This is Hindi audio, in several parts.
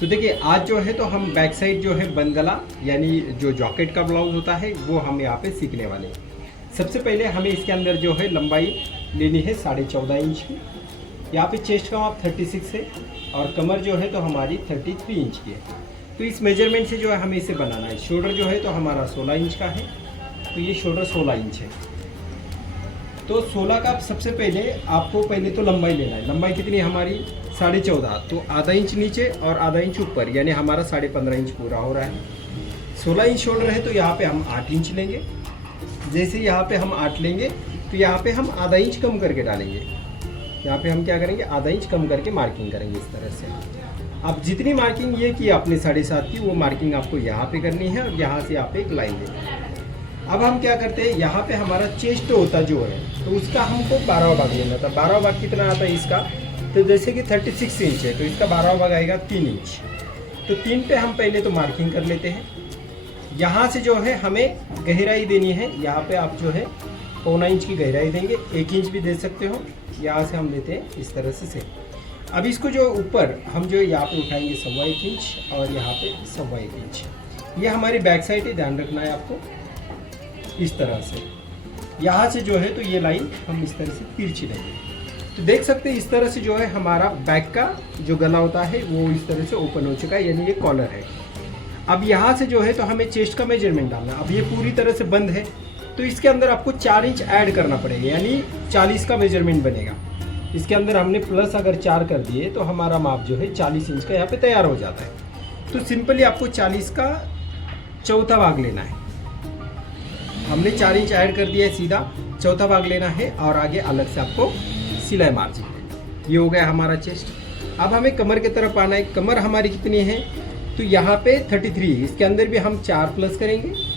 तो देखिए आज जो है तो हम बैक साइड जो है बंद गला यानी जो जॉकेट का ब्लाउज होता है वो हम यहाँ पे सीखने वाले हैं। सबसे पहले हमें इसके अंदर जो है लंबाई लेनी है 14.5 इंच की। यहाँ पे चेस्ट का माप 36 है और कमर जो है तो हमारी 33 इंच की है। तो इस मेजरमेंट से जो है हमें इसे बनाना है। शोल्डर जो है तो हमारा 16 इंच का है, तो ये शोल्डर 16 इंच है। तो 16 का सबसे पहले आपको पहले तो लंबाई लेना है। लंबाई कितनी है हमारी 14.5, तो आधा इंच नीचे और आधा इंच ऊपर, यानी हमारा 15.5 इंच पूरा हो रहा है। 16 इंच शोल्डर है तो यहाँ पे हम 8 इंच लेंगे। जैसे यहाँ पे हम 8 लेंगे तो यहाँ पे हम आधा इंच कम करके डालेंगे। यहाँ पे हम क्या करेंगे, आधा इंच कम करके मार्किंग करेंगे इस तरह से। अब जितनी मार्किंग ये की आपने 7.5 की, वो मार्किंग आपको यहाँ पे करनी है और यहाँ से यहाँ पे एक लाइन देनी है। अब हम क्या करते हैं, यहाँ पे हमारा चेस्ट होता जो है तो उसका हमको 12वां भाग लेना था। 12वां भाग कितना आता है इसका, तो जैसे कि 36 इंच है तो इसका 12वां भाग आएगा 3 इंच। तो 3 पे हम पहले तो मार्किंग कर लेते हैं। यहाँ से जो है हमें गहराई देनी है। यहाँ पे आप जो है 1.25 इंच की गहराई देंगे, 1 इंच भी दे सकते हो। यहाँ से हम देते हैं इस तरह से। अब इसको जो ऊपर हम जो यहाँ पे उठाएंगे 1.25 इंच और यहाँ पे 1.25 इंच। ये हमारी बैक साइड है, ध्यान रखना है आपको। इस तरह से यहाँ से जो है तो ये लाइन हम इस तरह से तिरछी लेंगे। तो देख सकते हैं इस तरह से जो है हमारा बैक का जो गला होता है वो इस तरह से ओपन हो चुका है, यानी ये कॉलर है। अब यहाँ से जो है तो हमें चेस्ट का मेजरमेंट डालना। अब ये पूरी तरह से बंद है तो इसके अंदर आपको 4 इंच ऐड करना पड़ेगा, यानी 40 का मेजरमेंट बनेगा। इसके अंदर हमने प्लस अगर 4 कर दिए तो हमारा माप जो है 40 इंच का यहाँ पे तैयार हो जाता है। तो सिंपली आपको 40 का चौथा भाग लेना है। हमने 4 इंच ऐड कर दिया है, सीधा चौथा भाग लेना है और आगे अलग से आपको सिलाई मार्जिन लेना। ये हो गया हमारा चेस्ट। अब हमें कमर की तरफ आना है। कमर हमारी कितनी है, तो यहाँ पे 33, इसके अंदर भी हम 4 प्लस करेंगे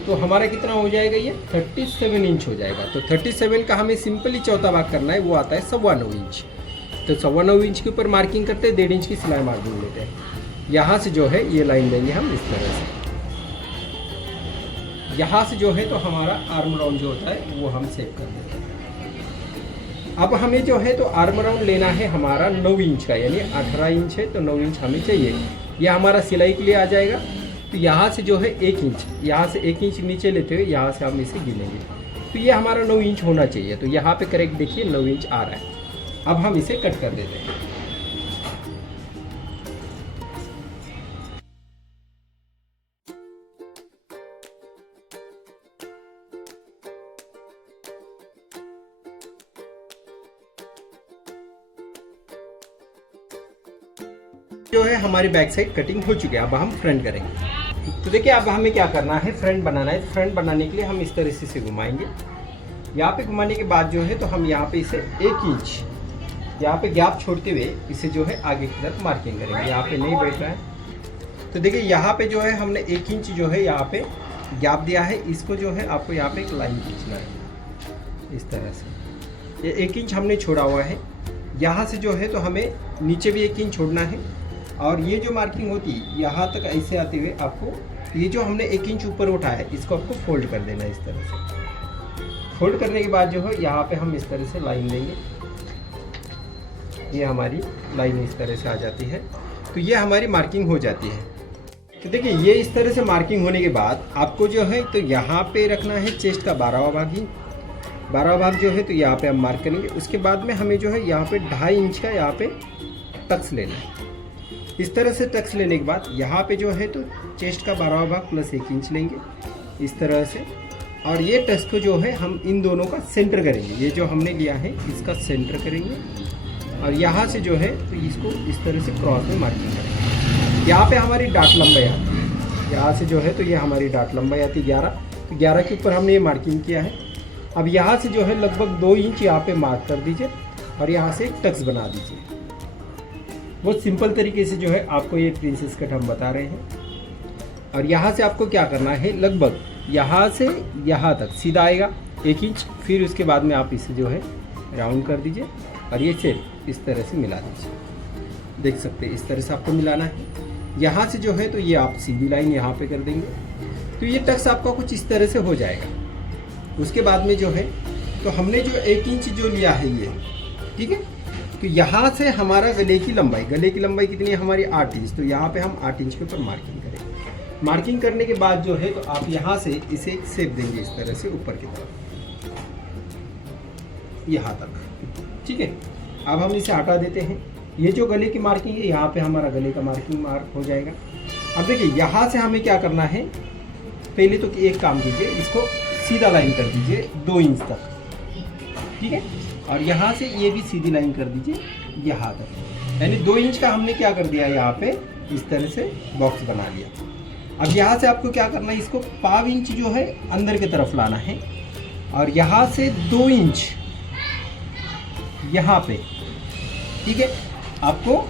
तो हमारा कितना हो जाएगा, ये 37 इंच हो जाएगा। तो 37 का हमें सिंपली चौथा भाग करना है, वो आता है 9.25 इंच। तो 9.25 इंच के ऊपर मार्किंग करते हैं, 1.5 इंच की सिलाई मार्जिन लेते हैं। यहाँ से जो है ये लाइन देंगे हम इस तरह से। यहाँ से जो है तो हमारा आर्म राउंड जो होता है वो हम सेव कर देते हैं। अब हमें जो है तो आर्म राउंड लेना है हमारा 9 इंच का, यानी 18 इंच है तो 9 इंच हमें चाहिए। यह हमारा सिलाई के लिए आ जाएगा। तो यहाँ से जो है 1 इंच, यहाँ से 1 इंच नीचे लेते हुए यहाँ से हम इसे गिनेंगे। तो ये हमारा 9 इंच होना चाहिए। तो यहाँ पे करेक्ट देखिए 9 इंच आ रहा है। अब हम इसे कट कर देते हैं। जो है हमारी बैक साइड कटिंग हो चुकी है। अब हम फ्रंट करेंगे। तो देखिए अब हमें क्या करना है, फ्रंट बनाना है। फ्रंट बनाने के लिए हम इस तरह से घुमाएंगे। यहाँ पे घुमाने के बाद जो है तो हम यहाँ पे इसे 1 इंच यहाँ पे गैप छोड़ते हुए इसे जो है आगे की तरफ मार्किंग करेंगे। यहाँ पे नहीं बैठ रहा है तो देखिए यहाँ पे जो है हमने 1 इंच जो है यहाँ पे गैप दिया है। इसको जो है आपको यहाँ पे एक लाइन खींचना है इस तरह से। ये 1 इंच हमने छोड़ा हुआ है। यहाँ से जो है तो हमें नीचे भी 1 इंच छोड़ना है और ये जो मार्किंग होती है यहाँ तक ऐसे आते हुए आपको ये जो हमने 1 इंच ऊपर उठाया है इसको आपको फोल्ड कर देना है इस तरह से। फोल्ड करने के बाद जो है यहाँ पे हम इस तरह से लाइन देंगे। ये हमारी लाइन इस तरह से आ जाती है। तो ये हमारी मार्किंग हो जाती है। तो देखिए ये इस तरह से मार्किंग होने के बाद आपको जो है तो यहाँ पे रखना है चेस्ट का 12वां भाग ही। 12वां भाग जो है तो यहाँ पे हम मार्क करेंगे। उसके बाद में हमें जो है यहाँ पे 2.5 इंच का यहाँ पे टक्स लेना है। इस तरह से टक्स लेने के बाद यहाँ पे जो है तो चेस्ट का 12वां भाग प्लस 1 इंच लेंगे इस तरह से। और ये टक्स को जो है हम इन दोनों का सेंटर करेंगे। ये जो हमने लिया है इसका सेंटर करेंगे और यहाँ से जो है तो इसको इस तरह से क्रॉस में मार्किंग करेंगे। यहाँ पे हमारी डाट लंबाई आती है। यहाँ से जो है तो ये हमारी डाट लंबाई आती है 11। तो 11 के ऊपर हमने ये मार्किंग किया है। अब यहाँ से जो है लगभग 2 इंच यहाँ पे मार्क कर दीजिए और यहाँ से एक टक्स बना दीजिए। बहुत सिंपल तरीके से जो है आपको ये प्रिंसेस कट हम बता रहे हैं। और यहाँ से आपको क्या करना है, लगभग यहाँ से यहाँ तक सीधा आएगा 1 इंच। फिर उसके बाद में आप इसे जो है राउंड कर दीजिए और ये शेप इस तरह से मिला दीजिए। देख सकते हैं इस तरह से आपको मिलाना है। यहाँ से जो है तो ये आप सीधी लाइन यहाँ पे कर देंगे तो ये टक्स आपका कुछ इस तरह से हो जाएगा। उसके बाद में जो है तो हमने जो 1 इंच जो लिया है ये, ठीक है, तो यहाँ से हमारा गले की लंबाई कितनी है हमारी 8 इंच। तो यहाँ पे हम 8 इंच के ऊपर मार्किंग करेंगे। मार्किंग करने के बाद जो है तो आप यहाँ से इसे एक शेप देंगे इस तरह से ऊपर की तरफ यहाँ तक, ठीक है। अब हम इसे हटा देते हैं। ये जो गले की मार्किंग है यहाँ पे हमारा गले का मार्किंग मार्क हो जाएगा। अब देखिए यहाँ से हमें क्या करना है, पहले तो एक काम कीजिए, इसको सीधा लाइन कर दीजिए 2 इंच तक, ठीक है। और यहाँ से ये भी सीधी लाइन कर दीजिए यहाँ तक, यानी 2 इंच का हमने क्या कर दिया यहाँ पे इस तरह से बॉक्स बना लिया। अब यहाँ से आपको क्या करना है, इसको पाव इंच जो है अंदर की तरफ लाना है और यहाँ से 2 इंच यहाँ पे, ठीक है, आपको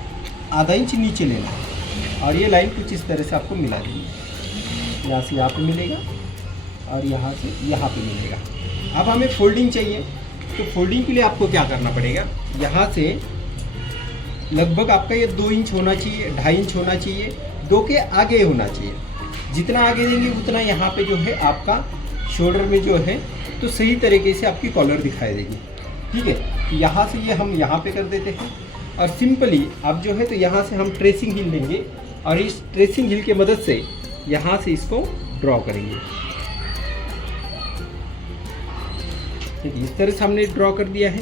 आधा इंच नीचे लेना है और ये लाइन कुछ इस तरह से आपको मिला देंगे। यहाँ से यहाँ पे मिलेगा और यहाँ से यहाँ पे मिलेगा। अब हमें फोल्डिंग चाहिए, तो फोल्डिंग के लिए आपको क्या करना पड़ेगा, यहाँ से लगभग आपका ये 2 इंच होना चाहिए, 2.5 इंच होना चाहिए, 2 के आगे होना चाहिए। जितना आगे देंगे उतना यहाँ पे जो है आपका शोल्डर में जो है तो सही तरीके से आपकी कॉलर दिखाई देगी, ठीक है। यहाँ से ये हम यहाँ पे कर देते हैं और सिंपली अब जो है तो यहाँ से हम ट्रेसिंग हिल लेंगे और इस ट्रेसिंग हिल की मदद से यहाँ से इसको ड्रॉ करेंगे, ठीक है। इस तरह से हमने ड्रॉ कर दिया है।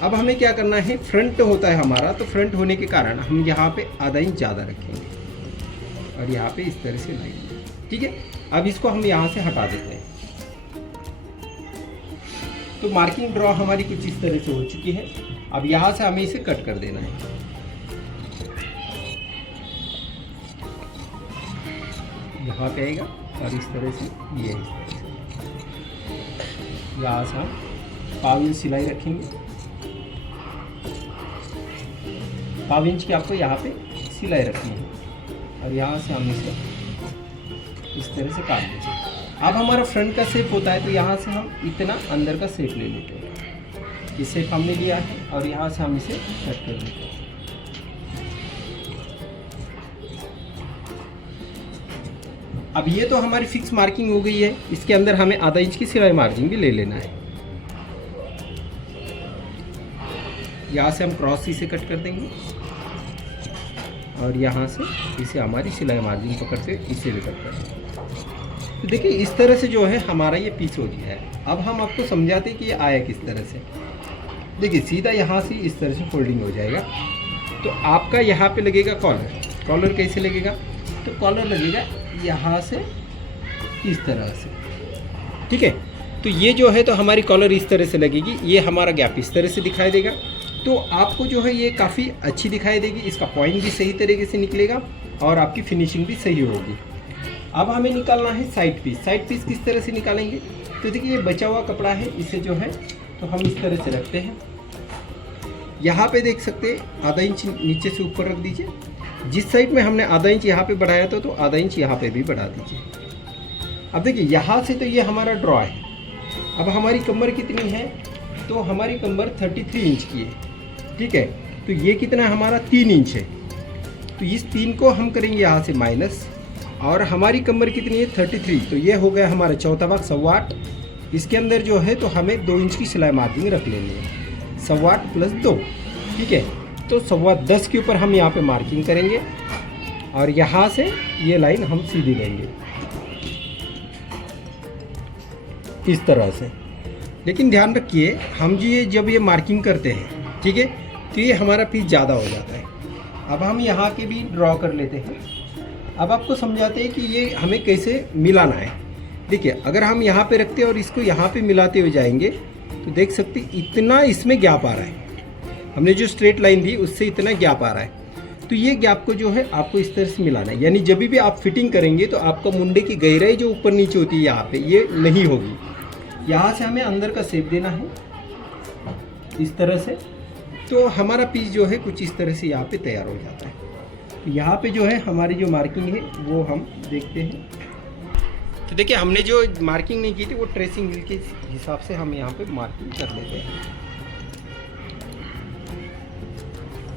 अब हमें क्या करना है, फ्रंट होता है हमारा, तो फ्रंट होने के कारण हम यहाँ पे आधा इंच ज़्यादा रखेंगे और यहाँ पे इस तरह से लाएंगे, ठीक है। अब इसको हम यहाँ से हटा देते हैं। तो मार्किंग ड्रॉ हमारी कुछ इस तरह से हो चुकी है। अब यहाँ से हमें इसे कट कर देना है। यहाँ पे आएगा और इस तरह से ये इस तरह से यहाँ से हम पाव इंच सिलाई रखेंगे। पाव इंच की आपको यहाँ पे सिलाई रखनी है और यहाँ से हम इसे इस तरह से काट देंगे। अब हमारा फ्रंट का शेप होता है तो यहाँ से हम इतना अंदर का शेप ले लेते हैं। ये शेप हमने लिया है और यहाँ से हम इसे कट कर लेते हैं। अब ये तो हमारी फिक्स मार्किंग हो गई है, इसके अंदर हमें आधा इंच की सिलाई मार्जिन भी ले लेना है। यहाँ से हम क्रॉस इसे कट कर देंगे और यहाँ से इसे हमारी सिलाई मार्जिन पकड़ते इसे भी कट कर देंगे। तो देखिए इस तरह से जो है हमारा ये पीस हो गया है। अब हम आपको समझाते हैं कि ये आया किस तरह से। देखिए सीधा यहाँ से इस तरह से फोल्डिंग हो जाएगा। तो आपका यहाँ पे लगेगा कॉलर। कॉलर कैसे लगेगा, तो कॉलर लगेगा यहाँ से इस तरह से, ठीक है। तो ये जो है तो हमारी कॉलर इस तरह से लगेगी। ये हमारा गैप इस तरह से दिखाई देगा। तो आपको जो है ये काफ़ी अच्छी दिखाई देगी। इसका पॉइंट भी सही तरीके से निकलेगा और आपकी फिनिशिंग भी सही होगी। अब हमें निकालना है साइड पीस। साइड पीस किस तरह से निकालेंगे, तो देखिए ये बचा हुआ कपड़ा है, इसे जो है तो हम इस तरह से रखते हैं। यहाँ पे देख सकते हैं आधा इंच नीचे से ऊपर रख दीजिए। जिस साइड में हमने आधा इंच यहाँ पे बढ़ाया था तो आधा इंच यहाँ पे भी बढ़ा दीजिए। अब देखिए यहाँ से तो ये हमारा ड्रॉ है। अब हमारी कमर कितनी है, तो हमारी कमर 33 इंच की है, ठीक है। तो ये कितना हमारा 3 इंच है। तो इस 3 को हम करेंगे यहाँ से माइनस और हमारी कमर कितनी है 33। तो ये हो गया हमारा चौथा भाग 8.25। इसके अंदर जो है तो हमें 2 इंच की सिलाई मार्जिन रख लेनी है। 8.25 प्लस 2, ठीक है। तो 10.15 के ऊपर हम यहाँ पे मार्किंग करेंगे और यहाँ से ये लाइन हम सीधी लेंगे इस तरह से। लेकिन ध्यान रखिए हम जी जब ये मार्किंग करते हैं, ठीक है, तो ये हमारा पीस ज़्यादा हो जाता है। अब हम यहाँ के भी ड्रॉ कर लेते हैं। अब आपको समझाते हैं कि ये हमें कैसे मिलाना है। देखिए अगर हम यहाँ पे रखते हैं और इसको यहाँ पे मिलाते हुए जाएंगे तो देख सकते इतना इसमें गैप आ रहा है। हमने जो स्ट्रेट लाइन दी उससे इतना गैप आ रहा है। तो ये गैप को जो है आपको इस तरह से मिलाना है। यानी जब भी आप फिटिंग करेंगे तो आपका मुंडे की गहराई जो ऊपर नीचे होती है यहाँ पे ये नहीं होगी। यहाँ से हमें अंदर का शेप देना है इस तरह से। तो हमारा पीस जो है कुछ इस तरह से यहाँ पे तैयार हो जाता है। तो यहाँ पे जो है हमारी जो मार्किंग है वो हम देखते हैं। तो देखिए हमने जो मार्किंग नहीं की थी वो ट्रेसिंग व्हील के हिसाब से हम यहाँ पे मार्किंग कर लेते हैं।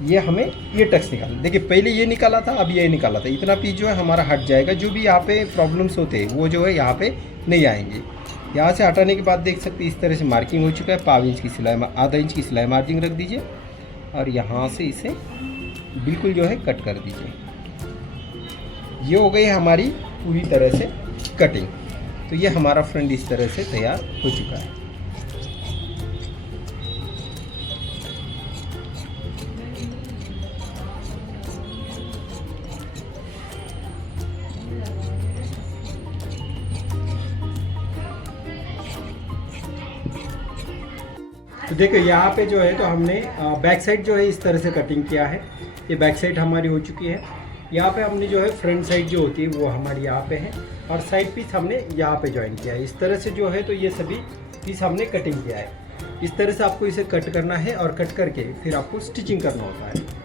ये हमें ये टक्स निकालना। देखिए पहले ये निकाला था, अब ये निकाला था। इतना पीस जो है हमारा हट जाएगा। जो भी यहाँ पे प्रॉब्लम्स होते हैं वो जो है यहाँ पे नहीं आएंगे। यहाँ से हटाने के बाद देख सकते हैं इस तरह से मार्किंग हो चुका है। 1.5 इंच की सिलाई, आधा इंच की सिलाई मार्जिन रख दीजिए और यहाँ से इसे बिल्कुल जो है कट कर दीजिए। ये हो गई हमारी पूरी तरह से कटिंग। तो ये हमारा फ्रेंड इस तरह से तैयार हो चुका है। तो देखो यहाँ पे जो है तो हमने बैक साइड जो है इस तरह से कटिंग किया है। ये बैक साइड हमारी हो चुकी है। यहाँ पे हमने जो है फ्रंट साइड जो होती है वो हमारी यहाँ पे है और साइड पीस हमने यहाँ पे ज्वाइन किया है। इस तरह से जो है तो ये सभी पीस हमने कटिंग किया है। इस तरह से आपको इसे कट करना है और कट करके फिर आपको स्टिचिंग करना होता है।